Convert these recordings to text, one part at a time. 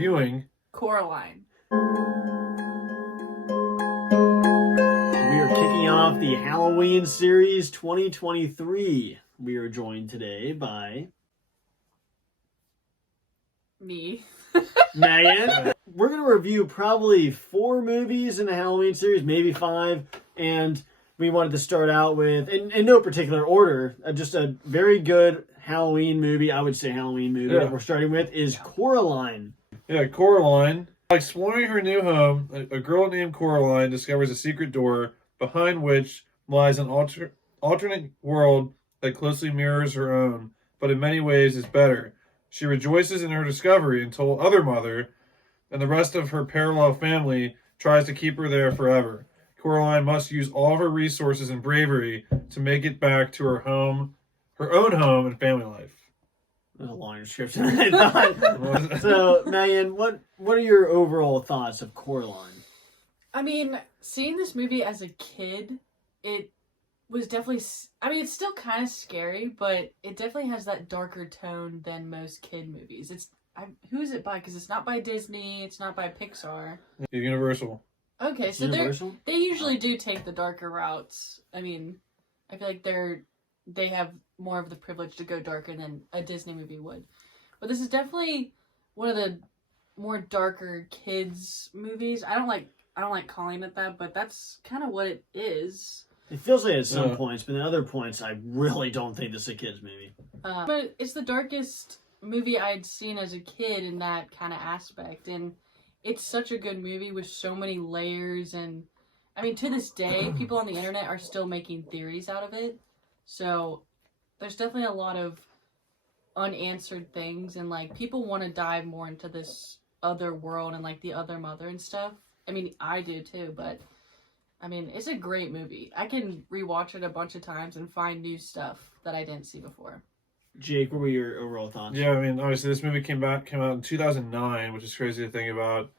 reviewing Coraline. We are kicking off the Halloween series 2023. We are joined today by Me. Megan. We're going to review probably 4 movies in the Halloween series, maybe 5. And we wanted to start out with, in no particular order, just a very good Halloween movie. I would say Halloween movie that we're starting with is Coraline. Yeah, Coraline. Exploring her new home, a girl named Coraline discovers a secret door behind which lies an alternate world that closely mirrors her own, but in many ways is better. She rejoices in her discovery until other mother and the rest of her parallel family tries to keep her there forever. Coraline must use all of her resources and bravery to make it back to her own home and family life. That's a longer description than I thought. So, Megan, what are your overall thoughts of Coraline? I mean, seeing this movie as a kid, it was definitely... I mean, it's still kind of scary, but it definitely has that darker tone than most kid movies. Who is it by? Because it's not by Disney, it's not by Pixar. Universal. Okay, so they usually do take the darker routes. I mean, I feel like they have more of the privilege to go darker than a Disney movie would. But this is definitely one of the more darker kids movies. I don't like calling it that, but that's kind of what it is. It feels like at some points, but at other points I really don't think this is a kids movie. But it's the darkest movie I'd seen as a kid in that kind of aspect, and it's such a good movie with so many layers. And I mean, to this day, people on the internet are still making theories out of it. So there's definitely a lot of unanswered things, and like people want to dive more into this other world and like the other mother and stuff. I mean, I do too, but I mean, it's a great movie. I can rewatch it a bunch of times and find new stuff that I didn't see before. Jake, what were your overall thoughts? Yeah, I mean, obviously this movie came out in 2009, which is crazy to think about.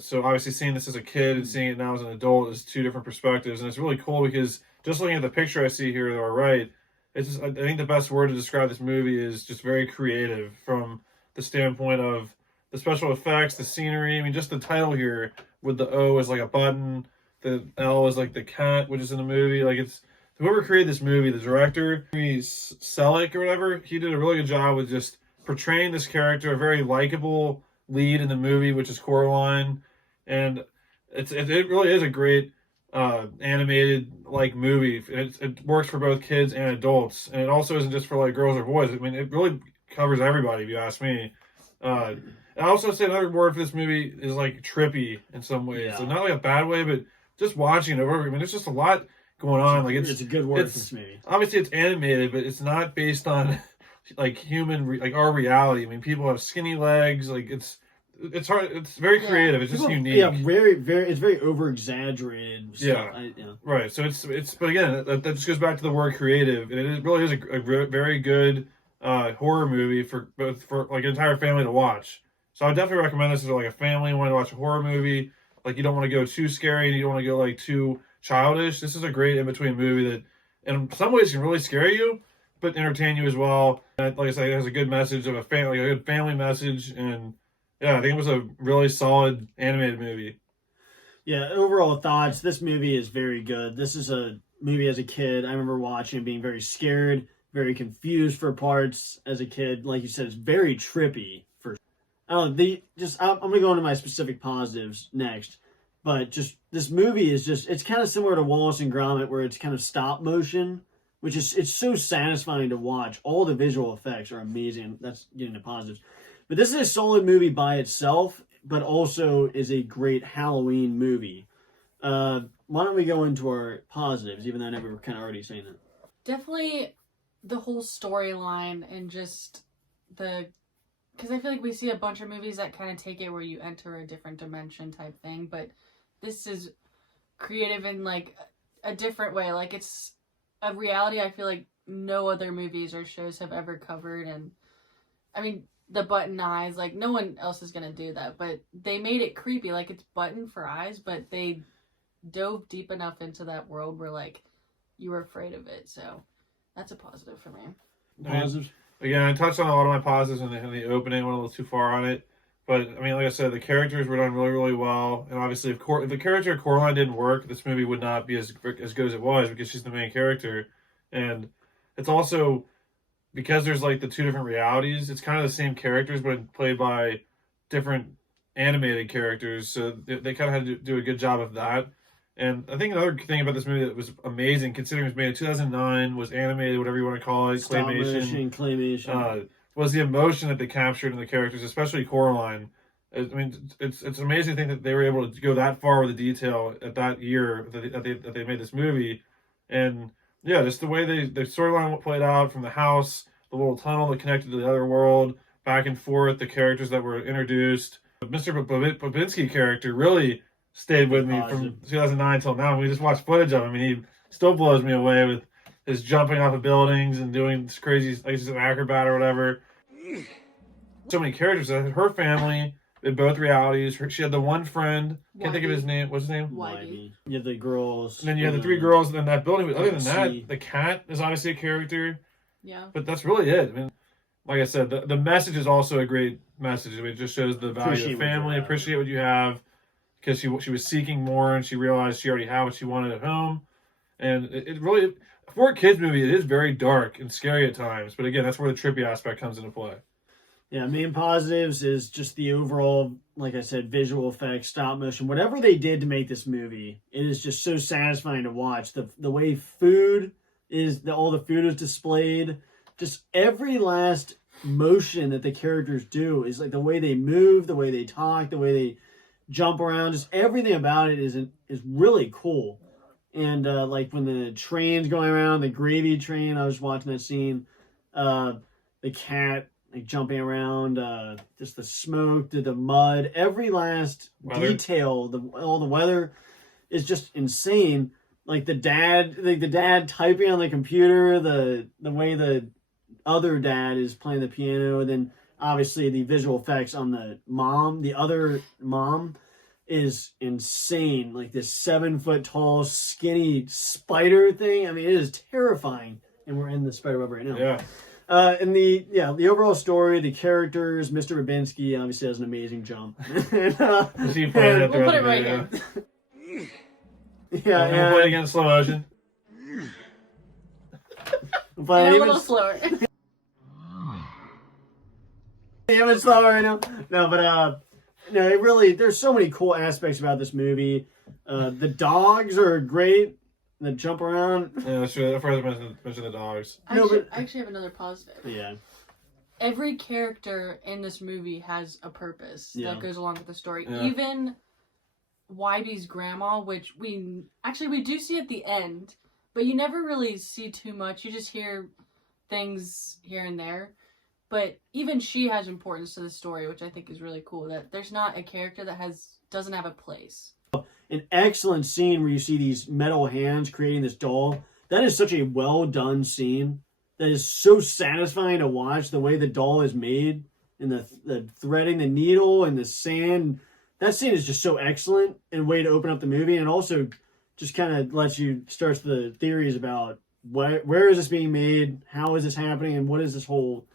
So obviously seeing this as a kid and seeing it now as an adult is 2 different perspectives, and it's really cool because just looking at the picture I see here, though, right, it's just, I think the best word to describe this movie is just very creative from the standpoint of the special effects, the scenery. I mean, just the title here with the O as like a button, the L is like the cat, which is in the movie. Like, it's whoever created this movie, the director, Selick or whatever, he did a really good job with just portraying this character, a very likable lead in the movie, which is Coraline, and it really is a great animated like movie. It works for both kids and adults, and it also isn't just for like girls or boys. I mean, it really covers everybody, if you ask me. And I also say another word for this movie is like trippy in some ways. Yeah. So not like a bad way, but just watching it over. I mean, there's just a lot going on. Like it's a good word for this movie. Obviously, it's animated, but it's not based on like human, like our reality. I mean, people have skinny legs. Like it's hard. It's very creative. It's just unique. Yeah, it's very over exaggerated. Right. So it's. But again, that just goes back to the word creative, and it really is a very good horror movie for like an entire family to watch. So I would definitely recommend this as like a family wanting to watch a horror movie. Like, you don't want to go too scary and you don't want to go like too childish. This is a great in between movie that, in some ways, can really scare you, but entertain you as well. And like I said, it has a good message of a good family message, and yeah, I think it was a really solid animated movie. Yeah, overall thoughts, this movie is very good. This is a movie as a kid. I remember watching and being very scared, very confused for parts as a kid. Like you said, it's very trippy. I'm going to go into my specific positives next. But just this movie is it's kind of similar to Wallace and Gromit, where it's kind of stop motion, which is, it's so satisfying to watch. All the visual effects are amazing. That's getting to positives. But this is a solid movie by itself, but also is a great Halloween movie. Why don't we go into our positives, even though I never were kind of already saying that. Definitely the whole storyline and just because I feel like we see a bunch of movies that kind of take it where you enter a different dimension type thing, but this is creative in like a different way. Like, it's a reality I feel like no other movies or shows have ever covered. And I mean, the button eyes, like no one else is gonna do that, but they made it creepy. Like, it's button for eyes, but they dove deep enough into that world where like you were afraid of it. So that's a positive for me. Positives? Again, I touched on a lot of my positives in the opening. I went a little too far on it. But I mean, like I said, the characters were done really, really well, and obviously, if the character of Coraline didn't work, this movie would not be as good as it was because she's the main character, and it's also because there's like the two different realities. It's kind of the same characters, but played by different animated characters, so they kind of had to do a good job of that. And I think another thing about this movie that was amazing, considering it was made in 2009, was animated, whatever you want to call it, Stop motion, claymation. Was the emotion that they captured in the characters, especially Coraline. I mean, it's an amazing thing that they were able to go that far with the detail at that year that they made this movie, and yeah, just the way the storyline played out from the house, the little tunnel that connected to the other world, back and forth, the characters that were introduced. Mr. Babinski character really stayed with me from 2009 till now. We just watched footage of him, and he still blows me away with his jumping off of buildings and doing this crazy, like he's an acrobat or whatever. So many characters. Her family in both realities. She had the one friend. Can't think of his name. What's his name? Wybie. You have the girls. And then you have the three girls in that building. But other than that, the cat is obviously a character. Yeah. But that's really it. I mean, like I said, the message is also a great message. I mean, it just shows the value of family. Appreciate what you have. Because she was seeking more, and she realized she already had what she wanted at home. And it really, for a kids movie, it is very dark and scary at times. But again, that's where the trippy aspect comes into play. Yeah, main positives is just the overall, like I said, visual effects, stop motion, whatever they did to make this movie. It is just so satisfying to watch. The way food is, all the food is displayed, just every last motion that the characters do is like the way they move, the way they talk, the way they jump around, just everything about it is really cool. And like when the train's going around, the gravy train, I was watching that scene, the cat like jumping around, just the smoke, the mud, every last detail, all the weather is just insane. Like the dad typing on the computer, the way the other dad is playing the piano, and then obviously the visual effects on the other mom is insane. Like this 7-foot tall, skinny spider thing. I mean, it is terrifying. And we're in the spider web right now. Yeah. And the overall story, the characters, Mr. Babinski obviously has an amazing jump. We'll put it right here. Yeah, we'll play it again in slow motion. But a little slower. Even slower right now. No, but no, it really, there's so many cool aspects about this movie. The dogs are great. That jump around. Yeah, that's true. I forgot to mention the dogs. I actually have another positive. Yeah. Every character in this movie has a purpose that goes along with the story. Yeah. Even Wybie's grandma, which we do see at the end, but you never really see too much. You just hear things here and there. But even she has importance to the story, which I think is really cool. That there's not a character that doesn't have a place. An excellent scene where you see these metal hands creating this doll. That is such a well done scene. That is so satisfying to watch, the way the doll is made and the threading the needle and the sand. That scene is just so excellent and way to open up the movie, and also just kind of lets you start the theories about where is this being made, how is this happening, and what is this whole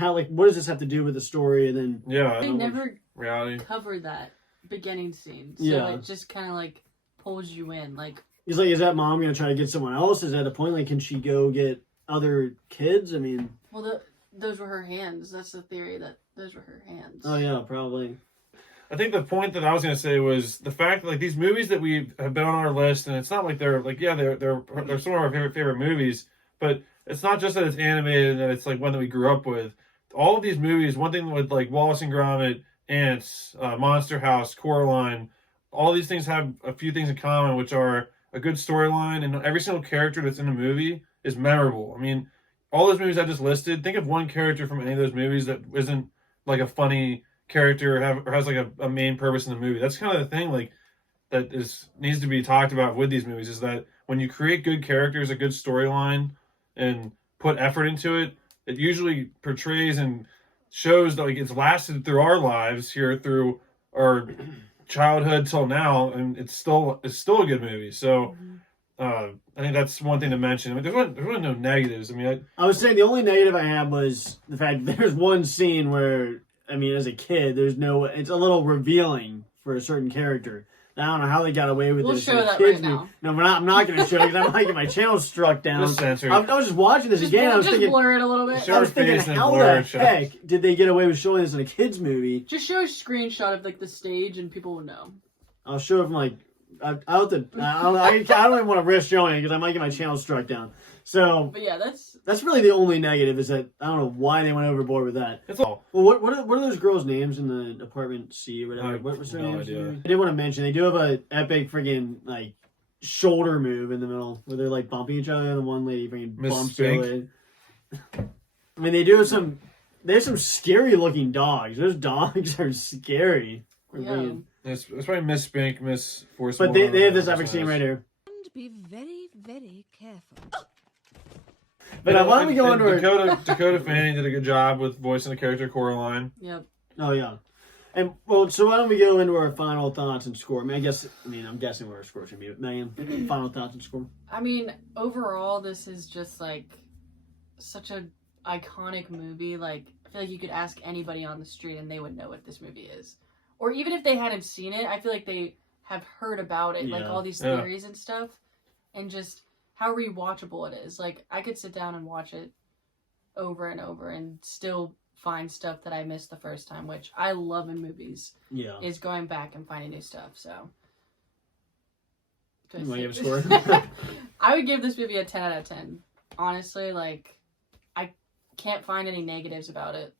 what does this have to do with the story? And then they never reality cover that beginning scene, so it just kind of like pulls you in. Like he's like, is that mom gonna try to get someone else? Is that the point? Like, can she go get other kids? I mean, well, those were her hands. That's the theory, that those were her hands. Oh yeah, probably. I think the point that I was going to say was the fact that like these movies that we have been on our list, and it's not like they're like they're some of our favorite movies, but it's not just that it's animated and that it's like one that we grew up with. All of these movies, one thing with like Wallace and Gromit, Ants, Monster House, Coraline, all these things have a few things in common, which are a good storyline, and every single character that's in the movie is memorable. I mean, all those movies I just listed, think of one character from any of those movies that isn't like a funny character or has like a main purpose in the movie. That's kind of the thing like that needs to be talked about with these movies, is that when you create good characters, a good storyline, and put effort into it, it usually portrays and shows that like it's lasted through our lives here, through our childhood till now, and it's still a good movie. So I think that's one thing to mention. I mean, there's really no negatives. I mean, I was saying the only negative I had was the fact that there's one scene where I mean, as a kid, it's a little revealing for a certain character. I don't know how they got away with We'll this. show that kids right now. No, I'm not going to show it because I might get my channel struck down. Just censor I it. was just watching this again. I was just thinking, blur it a little bit. Sure. I was thinking, Face and how blur the shit. heck did they get away with showing this in a kids movie? Just show a screenshot of like the stage and people will know. I'll show it from like I don't even want to risk showing it because I might get my channel struck down. So But yeah, that's really the only negative is that I don't know why they went overboard with that. It's all. Well, what are those girls' names in the apartment C or whatever? I What was their no names? idea. I did want to mention they do have a epic friggin' like shoulder move in the middle where they're like bumping each other and the one lady friggin' Miss bumps Spink. the other. I mean, they have some scary looking dogs. Those dogs are scary. yeah. It's probably Miss Spink, Miss Force. But they have this epic scene right here. And be very, very careful. But why don't we go into our... Dakota Fanning did a good job with voicing the character Coraline. Yep. Oh yeah, and well, so why don't we go into our final thoughts and score? I'm guessing where our score should be. But Megan, final thoughts and score. I mean, overall, this is just like such a iconic movie. Like, I feel like you could ask anybody on the street and they would know what this movie is. Or even if they hadn't seen it, I feel like they have heard about it, like Yeah. all these Yeah. theories and stuff, and just how rewatchable it is. Like, I could sit down and watch it over and over and still find stuff that I missed the first time, which I love in movies, Yeah. is going back and finding new stuff. So, You want to give a score? I would give this movie a 10 out of 10. Honestly, like, I can't find any negatives about it.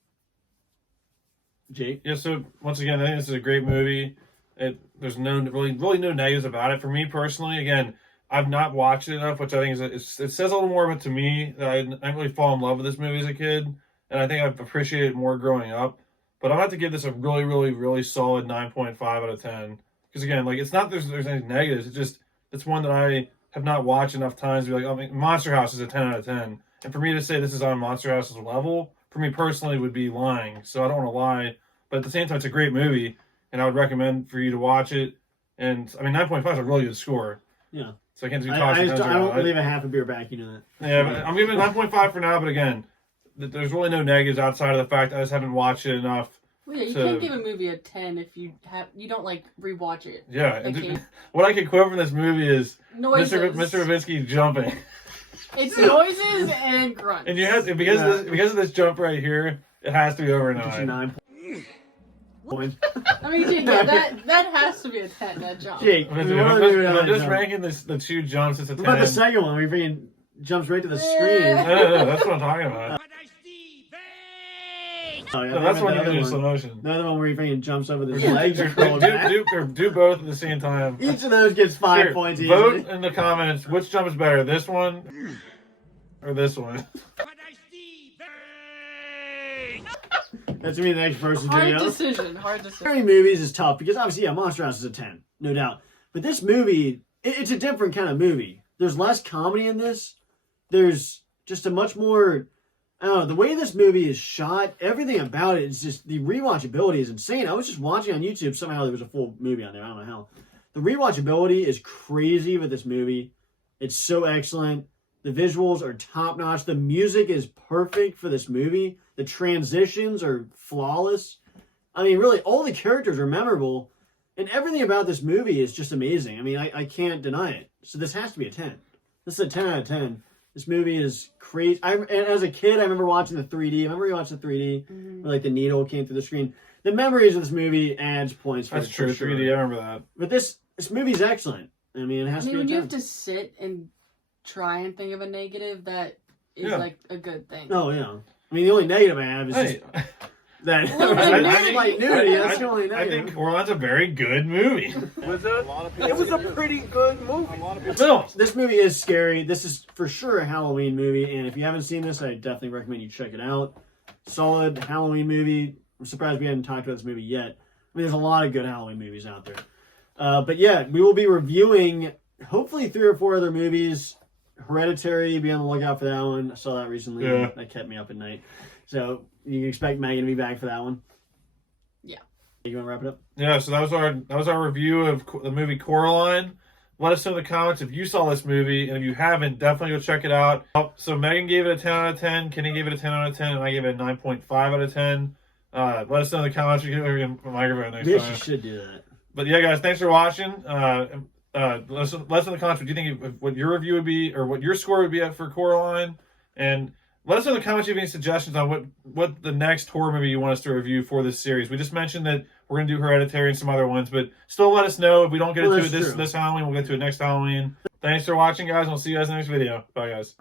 Jake. Yeah, so once again, I think this is a great movie. There's no really no negatives about it. For me personally, again, I've not watched it enough, which I think it says a little more about to me that I didn't really fall in love with this movie as a kid, and I think I've appreciated it more growing up. But I'm gonna have to give this a really, really, really solid 9.5 out of 10. Because again, like it's not there's any negatives. It's one that I have not watched enough times to be like, I mean, Monster House is a 10 out of 10, and for me to say this is on Monster House's level, for me personally, would be lying. So I don't want to lie, but at the same time, it's a great movie, and I would recommend for you to watch it. And I mean, 9.5 is a really good score. Yeah. So I can't do I tossing don't leave a half a beer back. You know that. Yeah, but I'm giving it 9.5 for now. But again, there's really no negatives outside of the fact I just haven't watched it enough. Well, yeah, you So- can't give a movie a 10 if you don't like rewatch it. Yeah, I can't. what I can quote from this movie is Noises. Mr. Ravinsky jumping, It's noises and grunts. and you have because of this jump right here, it has to be over Get you 9. 9 points. I mean, Jake, yeah, that has to be a 10, that jump. Jake, If what I'm are we doing just, on that jump? ranking the two jumps, it's a 10. What about the second one? Where he jumps right to the Yeah. screen. No, that's what I'm talking about. Oh, yeah, No, that's the one you other do in one. slow motion. The other one where he jumps up with his Do, legs are curled back. do both at the same time. Each of those gets 5 Here, points easily. vote in the comments which jump is better, this one or this one. That's gonna be the next person's Hard video. decision. Hard decision. Scary movies is tough because obviously, yeah, Monster House is a 10, no doubt. But this movie, it's a different kind of movie. There's less comedy in this. There's just a much more, I don't know, the way this movie is shot, everything about it is just, the rewatchability is insane. I was just watching on YouTube, somehow there was a full movie on there, I don't know how. The rewatchability is crazy with this movie. It's so excellent. The visuals are top notch. The music is perfect for this movie. The transitions are flawless. I mean, really, all the characters are memorable. And everything about this movie is just amazing. I mean, I can't deny it. So this has to be a 10. This is a 10 out of 10. This movie is crazy. And as a kid, I remember watching the 3D. I remember you watched the 3D, where like the needle came through the screen. The memories of this movie adds points for That's it, true. for sure. 3D, I remember that. But this movie's excellent. I mean, it has I mean, to when be you a have 10. to sit and try and think of a negative, that is Yeah. like a good thing. Oh, yeah. I mean, the only negative I have is Hey, just that Well, I like nudity. I- That's the only I negative. think Coraline's a very good movie. Was it? It was a pretty good movie. No, This movie is scary. This is for sure a Halloween movie, and if you haven't seen this, I definitely recommend you check it out. Solid Halloween movie. I'm surprised we hadn't talked about this movie yet. I mean, there's a lot of good Halloween movies out there. But yeah, we will be reviewing hopefully 3 or 4 other movies. Hereditary, be on the lookout for that one. I saw that recently. Yeah. That kept me up at night. So you can expect Megan to be back for that one. Yeah. You want to wrap it up? yeah. So that was our review of the movie Coraline. Let us know in the comments if you saw this movie, and if you haven't, definitely go check it out. So Megan gave it a 10 out of 10, Kenny gave it a 10 out of 10, and I gave it a 9.5 out of 10. Let us know in the comments. We can get a microphone next Yes, time. you should do that. But yeah, guys, thanks for watching. Let us know in the comments what you think what your review would be, or what your score would be at for Coraline, and let us know in the comments if you have any suggestions on what the next horror movie you want us to review for this series. We just mentioned that we're gonna do Hereditary and some other ones, but still let us know if we don't get into it this Halloween. We'll get to it next Halloween. Thanks for watching, guys, and we'll see you guys in the next video. Bye, guys.